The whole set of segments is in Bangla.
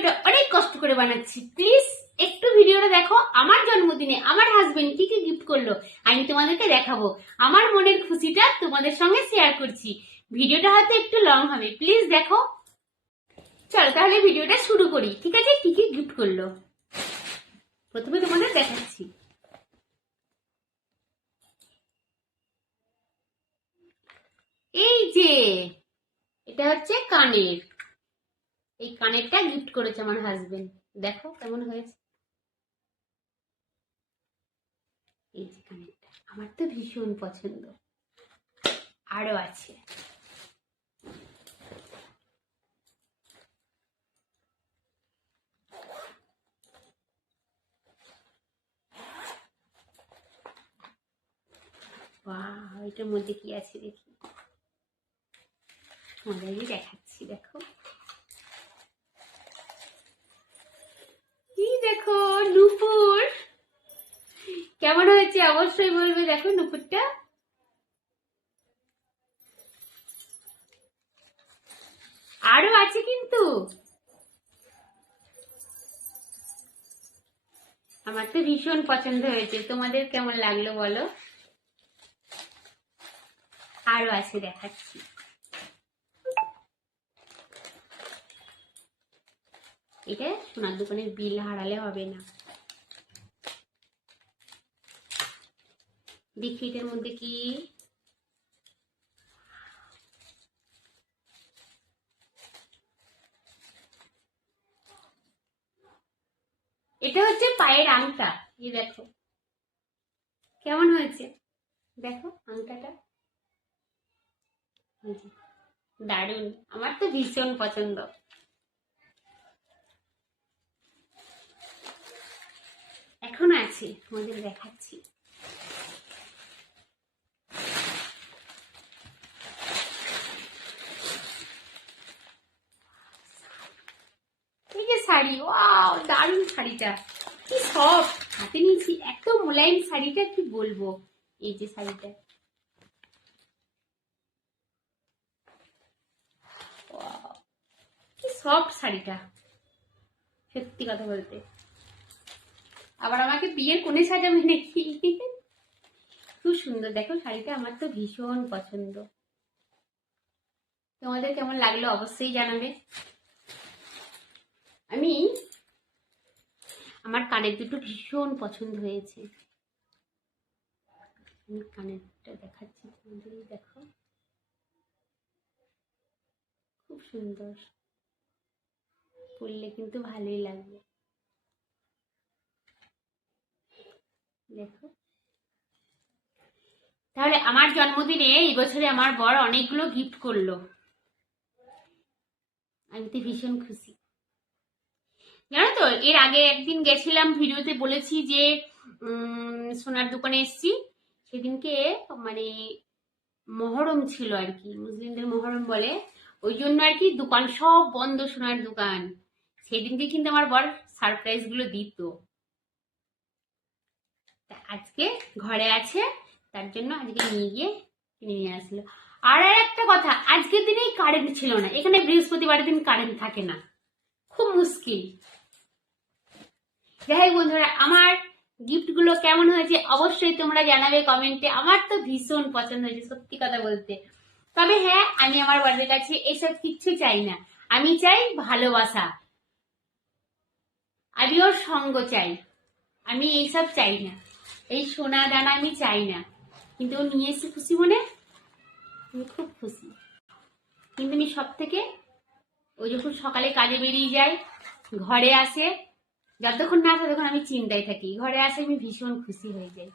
ভিডিওটা অনেক কষ্ট করে বানাচ্ছি। প্লিজ একটু ভিডিওটা দেখো। আমার জন্মদিনে আমার হাজবেন্ড কি কি গিফট করল, আমি তোমাদেরকে দেখাবো। আমার মনের খুশিটা তোমাদের সঙ্গে শেয়ার করছি। ভিডিওটা হয়তো একটু লং হবে। প্লিজ দেখো। চলো তাহলে ভিডিওটা শুরু করি। ঠিক আছে? কি কি গিফট করল? প্রথমে তোমাদের দেখাচ্ছি। এই যে, এটা হচ্ছে কানের। এই কানেরটা গিফট করেছে আমার হাজবেন্ড দেখো কেমন হয়েছে। এই যে কানেরটা, আমার তো ভীষণ পছন্দ। আরও আছে। এটার মধ্যে কি আছে দেখি? তোমাদেরই দেখাচ্ছি, দেখো কি দেখো, নুপুর। কেমন হয়েছে? অবশ্যই বলবে, দেখো নুপুরটা। আরও আছে কিন্তু। আমার তো ভীষণ পছন্দ হয়েছে। তোমাদের কেমন লাগল বলো? আরও আছে দেখাচ্ছি। এটা সোনার দোকানের বিল হারালে হবে না। দেখি এটার মধ্যে কি? এটা হচ্ছে পায়ের আংটা, এই দেখো। কেমন হয়েছে? দেখো আংটাটা। দারুণ। আমার তো ভীষণ পছন্দ। এখন আছে, তোমাদের দেখাচ্ছি। হাতে নিয়েছি মোলায়েম শাড়িটা, কি বলব? এই যে শাড়িটা। কি শাড়িটা, সত্যি কথা বলতে। আবার আমাকে বিয়ের কোণে সাজাবে নাকি? খুব সুন্দর। দেখো, শাড়িটা আমার তো ভীষণ পছন্দ। তোমাদের কেমন লাগল অবশ্যই জানাবে। আমি আমার কানের দুটো ভীষণ পছন্দ হয়েছে। আমি কানেরটা দেখাচ্ছি তোমাদের, দেখো। খুব সুন্দর। পরলে কিন্তু ভালোই লাগবে। দেখো। তাহলে আমার জন্মদিনে এই বছরে আমার বর অনেকগুলো গিফট করল। আমি তো ভীষণ খুশি। জানো তো, এর আগে একদিন গেছিলাম ভিডিওতে বলেছি যে সোনার দোকানে এসেছি। সেদিনকে মানে মহরম ছিল আর কি, মুসলিমদের মহরম বলে। ওই জন্য আর কি দোকান সব বন্ধ সোনার দোকান। সেদিনকে কিন্তু আমার বর সারপ্রাইজগুলো দিত। আজকে ঘরে আছে, তার জন্য আজকে নিয়ে গিয়ে কিনে নিয়ে আসলো। আর একটা কথা, আজকের দিনেই কারেন্ট ছিল না। এখানে বৃহস্পতিবারের দিন কারেন্ট থাকে না। খুব মুশকিল। যাই হোক বন্ধুরা, আমার গিফটগুলো কেমন হয়েছে অবশ্যই তোমরা জানাবে কমেন্টে আমার তো ভীষণ পছন্দ হয়েছে, সত্যি কথা বলতে। তবে হ্যাঁ আমি আমার বাড়ির কাছে এসব কিচ্ছু চাই না। আমি চাই ভালোবাসা। আমি ওর সঙ্গ চাই। আমি এইসব চাই না। এই সোনা দানা আমি চাই না। কিন্তু ও নিয়ে এসে খুশি মনে? আমি খুব খুশি। কিন্তু আমি সব থেকে ও যখন সকালে কাজে বেরিয়ে যায়, ঘরে আসে, যতক্ষণ না আসে তখন আমি চিন্তায় থাকি। ঘরে আসে আমি ভীষণ খুশি হয়ে যাই।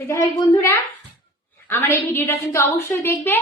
তো যাই বন্ধুরা, আমার এই ভিডিওটা কিন্তু অবশ্যই দেখবে।